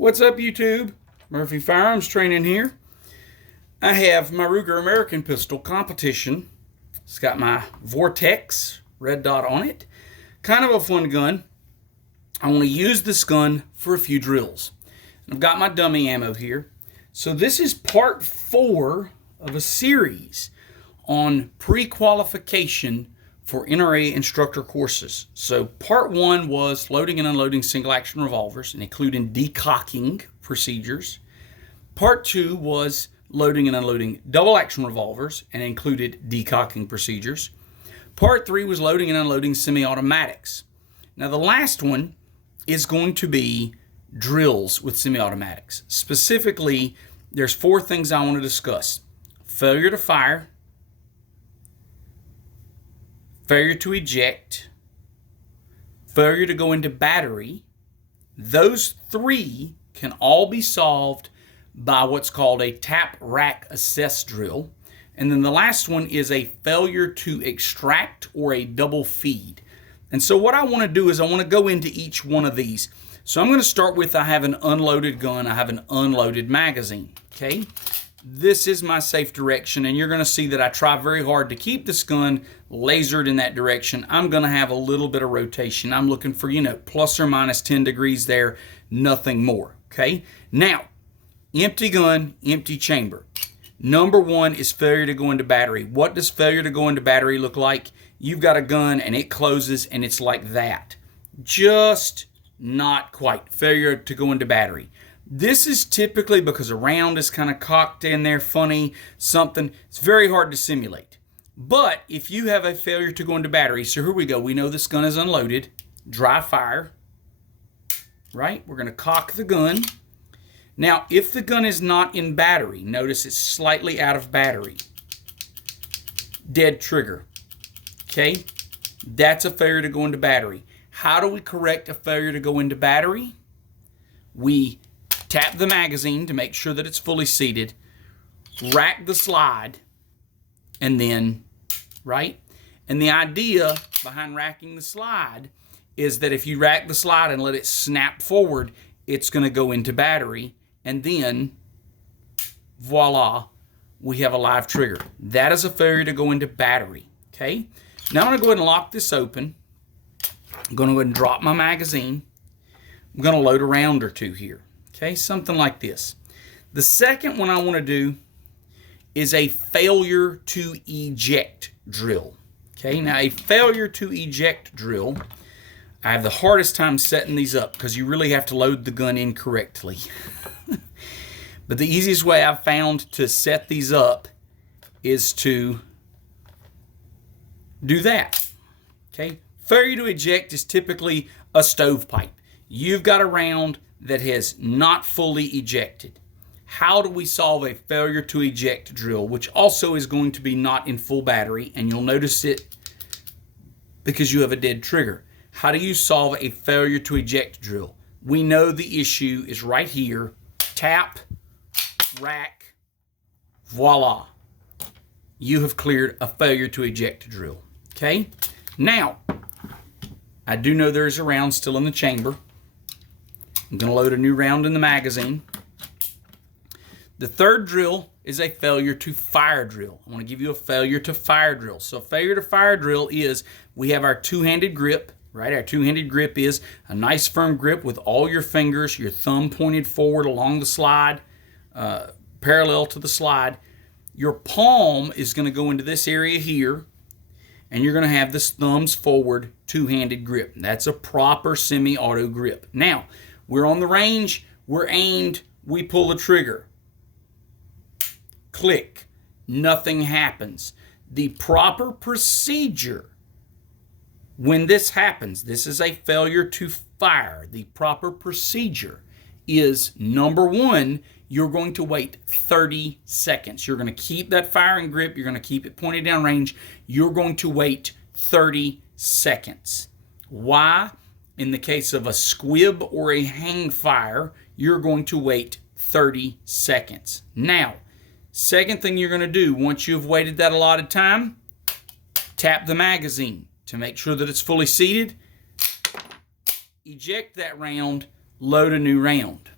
What's up, YouTube? Murphy Firearms Training here. I have my Ruger American Pistol competition. It's got my Vortex red dot on it. Kind of a fun gun. I want to use this gun for a few drills. I've got my dummy ammo here. So this is part 4 of a series on pre-qualification for NRA instructor courses. So part 1 was loading and unloading single action revolvers and including decocking procedures. Part 2 was loading and unloading double action revolvers and included decocking procedures. Part 3 was loading and unloading semi-automatics. Now the last one is going to be drills with semi-automatics. Specifically, there's 4 things I want to discuss: failure to fire, failure to eject, failure to go into battery. Those 3 can all be solved by what's called a tap rack assess drill. And then the last one is a failure to extract or a double feed. And so what I want to do is I want to go into each one of these. So I'm going to start with, I have an unloaded gun, I have an unloaded magazine, okay? This is my safe direction, and you're going to see that I try very hard to keep this gun lasered in that direction. I'm going to have a little bit of rotation. I'm looking for, plus or minus 10 degrees there, nothing more, okay? Now, empty gun, empty chamber. Number 1 is failure to go into battery. What does failure to go into battery look like? You've got a gun and it closes and it's like that. Just not quite. Failure to go into battery. This is typically because a round is kind of cocked in there, funny, something. It's very hard to simulate. But if you have a failure to go into battery, so here we go. We know this gun is unloaded. Dry fire, right? We're going to cock the gun. Now, if the gun is not in battery, notice it's slightly out of battery. Dead trigger, okay? That's a failure to go into battery. How do we correct a failure to go into battery? We tap the magazine to make sure that it's fully seated, rack the slide, and then, right? And the idea behind racking the slide is that if you rack the slide and let it snap forward, it's going to go into battery, and then, voila, we have a live trigger. That is a failure to go into battery, okay? Now I'm going to go ahead and lock this open. I'm going to go ahead and drop my magazine. I'm going to load a round or 2 here. Okay, something like this. The second one I want to do is a failure to eject drill. Okay, now a failure to eject drill, I have the hardest time setting these up because you really have to load the gun incorrectly. But the easiest way I've found to set these up is to do that. Okay, failure to eject is typically a stovepipe. You've got a round that has not fully ejected. How do we solve a failure to eject drill, which also is going to be not in full battery, and you'll notice it because you have a dead trigger. How do you solve a failure to eject drill? We know the issue is right here. Tap, rack, voila. You have cleared a failure to eject drill. Okay? Now, I do know there's a round still in the chamber. I'm going to load a new round in the magazine. The third drill is a failure to fire drill. I want to give you a failure to fire drill. So a failure to fire drill is we have our two-handed grip, right? Our two-handed grip is a nice firm grip with all your fingers, your thumb pointed forward along the slide, parallel to the slide. Your palm is going to go into this area here, and you're going to have this thumbs forward two-handed grip. That's a proper semi-auto grip. Now, we're on the range, we're aimed, we pull the trigger. Click, nothing happens. The proper procedure when this happens, this is a failure to fire. The proper procedure is, number 1, you're going to wait 30 seconds. You're going to keep that firing grip, you're going to keep it pointed down range. You're going to wait 30 seconds. Why? In the case of a SQUIB or a hang fire, you're going to wait 30 seconds. Now, second thing you're going to do, once you've waited that allotted time, tap the magazine to make sure that it's fully seated. Eject that round, load a new round.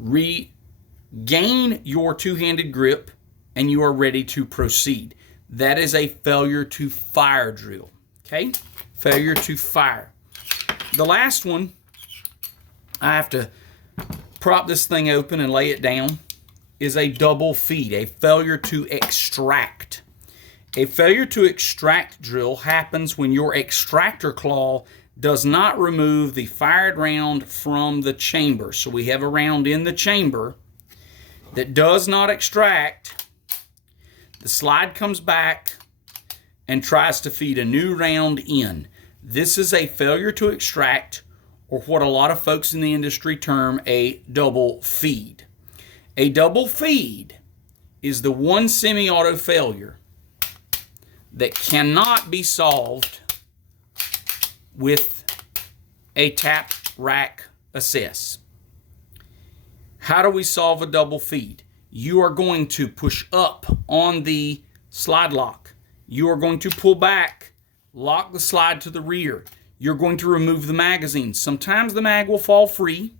regain your two-handed grip, and you are ready to proceed. That is a failure to fire drill. Okay? Failure to fire. The last one, I have to prop this thing open and lay it down, is a double feed, a failure to extract. A failure to extract drill happens when your extractor claw does not remove the fired round from the chamber. So we have a round in the chamber that does not extract. The slide comes back and tries to feed a new round in. This is a failure to extract, or what a lot of folks in the industry term a double feed. A double feed is the one semi-auto failure that cannot be solved with a tap rack assess. How do we solve a double feed? You are going to push up on the slide lock. You are going to pull back, lock the slide to the rear. You're going to remove the magazine. Sometimes the mag will fall free.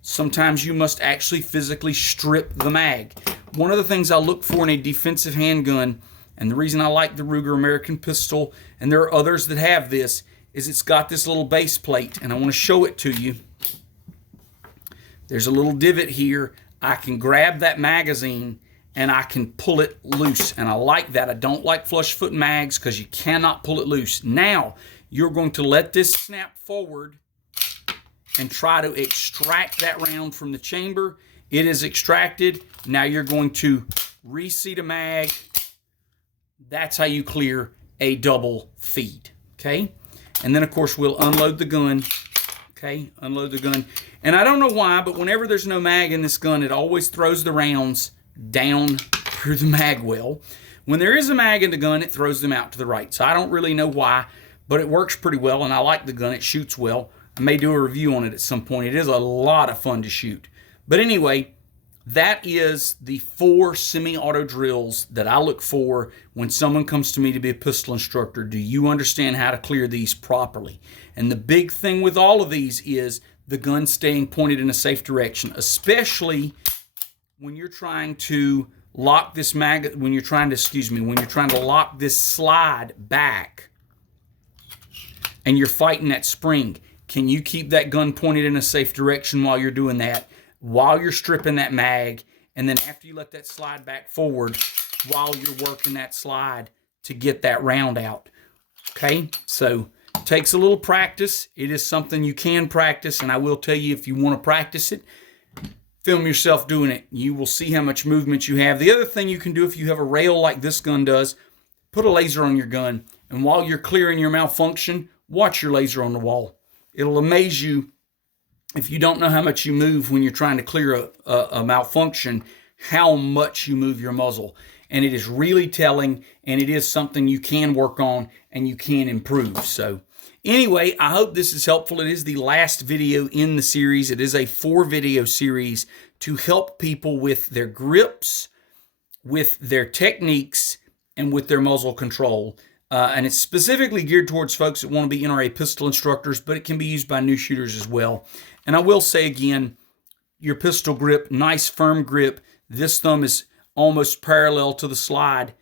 Sometimes you must actually physically strip the mag. One of the things I look for in a defensive handgun, and the reason I like the Ruger American Pistol, and there are others that have this, is it's got this little base plate, and I want to show it to you. There's a little divot here. I can grab that magazine and I can pull it loose, and I like that. I don't like flush foot mags because you cannot pull it loose. Now, you're going to let this snap forward and try to extract that round from the chamber. It is extracted. Now you're going to reseat a mag. That's how you clear a double feed, okay? And then, of course, we'll unload the gun, okay? Unload the gun. And I don't know why, but whenever there's no mag in this gun, it always throws the rounds down through the mag well. When there is a mag in the gun, it throws them out to the right. So I don't really know why, but it works pretty well, and I like the gun. It shoots well. I may do a review on it at some point. It is a lot of fun to shoot. But anyway, that is the 4 semi-auto drills that I look for when someone comes to me to be a pistol instructor. Do you understand how to clear these properly? And the big thing with all of these is the gun staying pointed in a safe direction, especially when you're trying to lock this when you're trying to lock this slide back and you're fighting that spring. Can you keep that gun pointed in a safe direction while you're doing that, while you're stripping that mag, and then after you let that slide back forward while you're working that slide to get that round out? Okay, so it takes a little practice. It is something you can practice, and I will tell you, if you want to practice it, film yourself doing it. You will see how much movement you have. The other thing you can do if you have a rail like this gun does, put a laser on your gun, and while you're clearing your malfunction, watch your laser on the wall. It'll amaze you, if you don't know how much you move when you're trying to clear a malfunction, how much you move your muzzle. And it is really telling, and it is something you can work on and you can improve. So anyway, I hope this is helpful. It is the last video in the series. It is a 4-video series to help people with their grips, with their techniques, and with their muzzle control. And it's specifically geared towards folks that want to be NRA pistol instructors, but it can be used by new shooters as well. And I will say again, your pistol grip, nice firm grip. This thumb is almost parallel to the slide.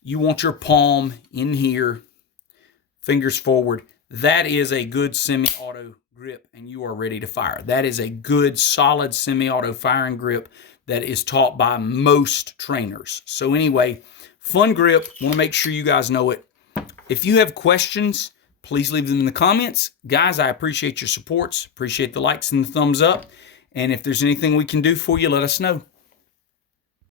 You want your palm in here, fingers forward. That is a good semi-auto grip, and you are ready to fire. That is a good, solid semi-auto firing grip that is taught by most trainers. So anyway, fun grip. Want to make sure you guys know it. If you have questions, please leave them in the comments. Guys, I appreciate your supports. Appreciate the likes and the thumbs up. And if there's anything we can do for you, let us know.